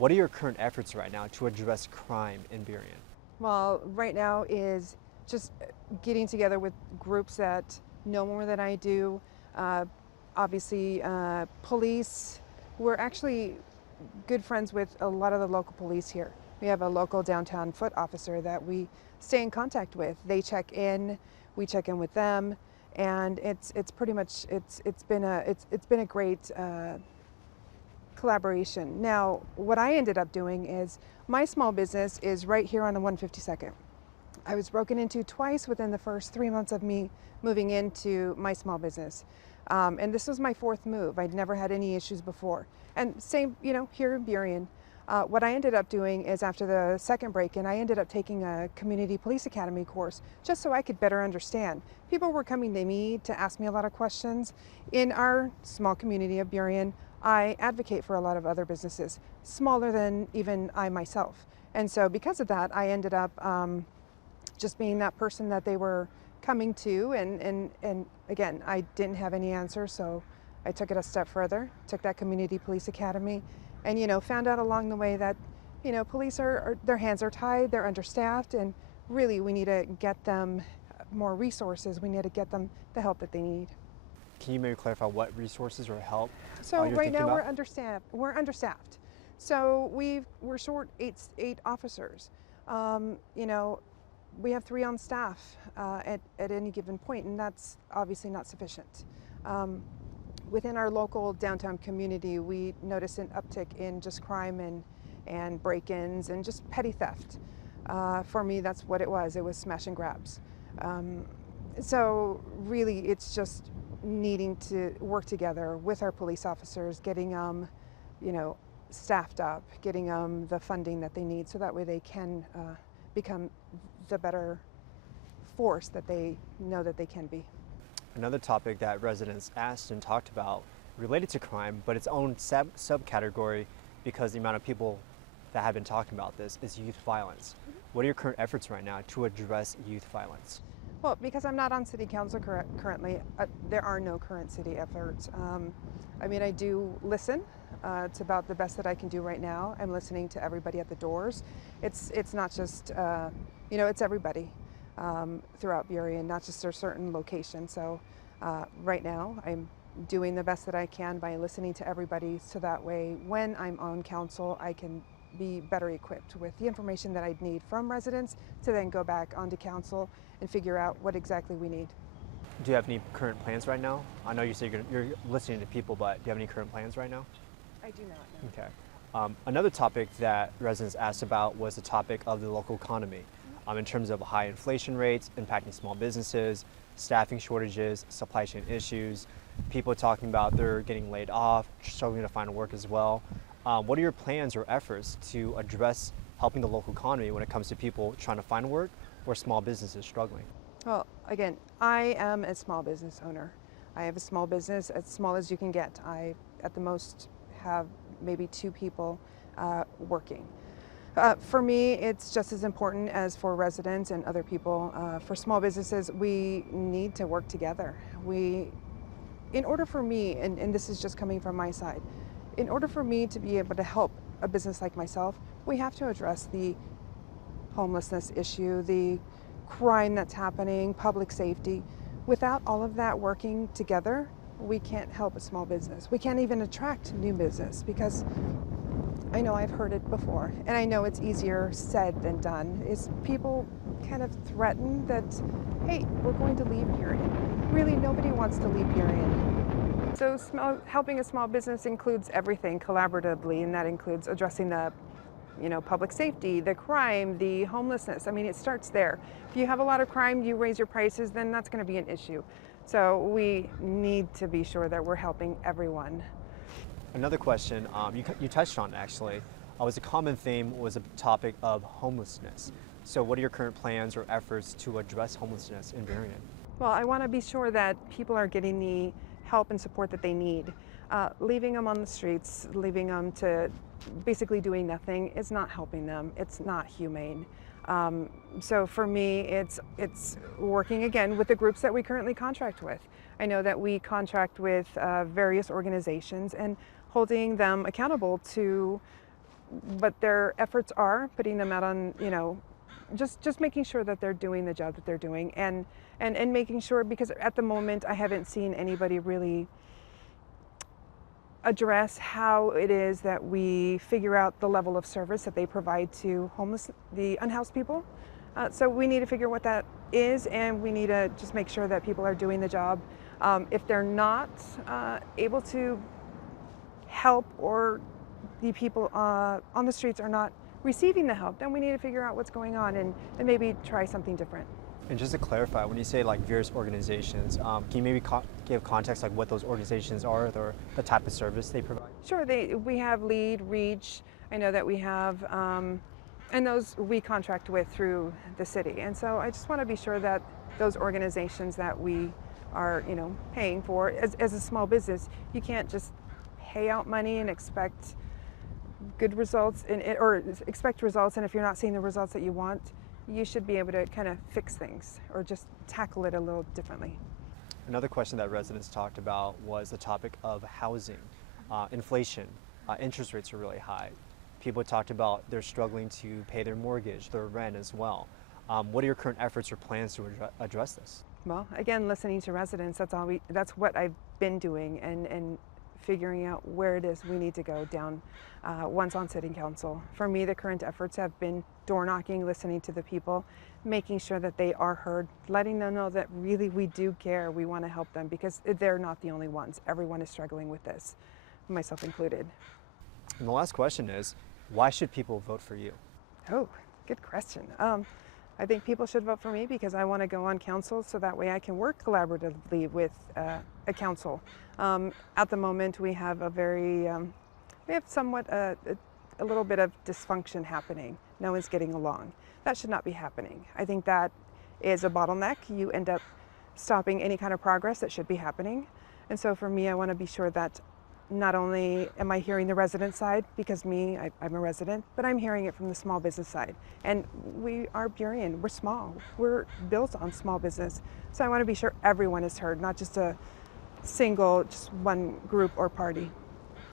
What are your current efforts right now to address crime in Burien? Well, right now is just getting together with groups that know more than I do. Uh, Obviously, police. We're actually good friends with a lot of the local police here. We have a local downtown foot officer that we stay in contact with. They check in, we check in with them, and it's pretty much it's been a great collaboration. Now, what I ended up doing is my small business is right here on the 152nd. I was broken into twice within the first 3 months of me moving into my small business. And this was my fourth move. I'd never had any issues before. And same, here in Burien. What I ended up doing is after the second break-in, I ended up taking a community police academy course just so I could better understand. People were coming to me to ask me a lot of questions. In our small community of Burien, I advocate for a lot of other businesses, smaller than even I myself. And so because of that, I ended up just being that person that they were coming to. And again, I didn't have any answers, so I took it a step further, took that community police academy, and found out along the way that police are their hands are tied, they're understaffed, and really we need to get them more resources. We need to get them the help that they need. Can you maybe clarify what resources or help So you're right thinking now about? we're understaffed. So we're short eight officers. We have 3 on staff at any given point, and that's obviously not sufficient. Within our local downtown community, we notice an uptick in just crime and break-ins and just petty theft. For me, that's what it was. It was smash and grabs. So really, it's just needing to work together with our police officers, getting staffed up, getting the funding that they need, so that way they can become the better force that they know that they can be. Another topic that residents asked and talked about related to crime, but its own subcategory because the amount of people that have been talking about this is youth violence. What are your current efforts right now to address youth violence? Well, because I'm not on city council currently, there are no current city efforts. I do listen. It's about the best that I can do right now. I'm listening to everybody at the doors. It's not just, it's everybody throughout Burien, not just a certain location. So right now I'm doing the best that I can by listening to everybody, so that way when I'm on council I can be better equipped with the information that I'd need from residents to then go back onto council and figure out what exactly we need. Do you have any current plans right now? I know you say you're listening to people, but do you have any current plans right now? I do not know. Okay. Another topic that residents asked about was the topic of the local economy in terms of high inflation rates impacting small businesses, staffing shortages, supply chain issues, people talking about they're getting laid off, struggling to find work as well. What are your plans or efforts to address helping the local economy when it comes to people trying to find work or small businesses struggling? Well, again, I am a small business owner. I have a small business, as small as you can get. I, at the most, have maybe 2 people working. For me, it's just as important as for residents and other people. For small businesses, we need to work together. In order for me, and this is just coming from my side, in order for me to be able to help a business like myself, we have to address the homelessness issue, the crime that's happening, public safety. Without all of that working together, we can't help a small business. We can't even attract new business, because I know I've heard it before, and I know it's easier said than done, is people kind of threaten that, hey, we're going to leave Burien. Really, nobody wants to leave Burien. So helping a small business includes everything collaboratively, and that includes addressing the public safety, the crime, the homelessness. I mean, it starts there. If you have a lot of crime, you raise your prices, then that's going to be an issue. So we need to be sure that we're helping everyone. Another question you touched on actually was a common theme was a topic of homelessness. So what are your current plans or efforts to address homelessness in Burien? Well, I want to be sure that people are getting the help and support that they need. Leaving them on the streets, leaving them to basically doing nothing is not helping them. It's not humane. So for me, it's working again with the groups that we currently contract with. I know that we contract with various organizations, and holding them accountable to but their efforts are putting them out on, you know, just making sure that they're doing the job that they're doing, and making sure, because at the moment I haven't seen anybody really address how it is that we figure out the level of service that they provide to the unhoused people. So we need to figure what that is, and we need to just make sure that people are doing the job. If they're not able to help, or the people on the streets are not receiving the help, then we need to figure out what's going on, and maybe try something different. And just to clarify, when you say like various organizations, can you maybe give context like what those organizations are, or the type of service they provide? Sure, we have LEAD, REACH. I know that we have, and those we contract with through the city. And so I just want to be sure that those organizations that we are, you know, paying for, as a small business, you can't just pay out money and expect good results or expect results, and if you're not seeing the results that you want, you should be able to kind of fix things or just tackle it a little differently. Another question that residents talked about was the topic of housing, inflation. Interest rates are really high. People talked about they're struggling to pay their mortgage, their rent as well. What are your current efforts or plans to address this? Well, again, listening to residents, that's what I've been doing, and figuring out where it is we need to go down once on City Council. For me, the current efforts have been door knocking, listening to the people, making sure that they are heard, letting them know that really we do care, we want to help them, because they're not the only ones. Everyone is struggling with this, myself included. And the last question is, why should people vote for you? Oh, good question. I think people should vote for me because I want to go on council, so that way I can work collaboratively with a council. At the moment, we have we have somewhat a little bit of dysfunction happening. No one's getting along. That should not be happening. I think that is a bottleneck. You end up stopping any kind of progress that should be happening. And so for me, I want to be sure that not only am I hearing the resident side, because I'm a resident, but I'm hearing it from the small business side. And we are Burien, we're small. We're built on small business. So I want to be sure everyone is heard, not just a single, just one group or party.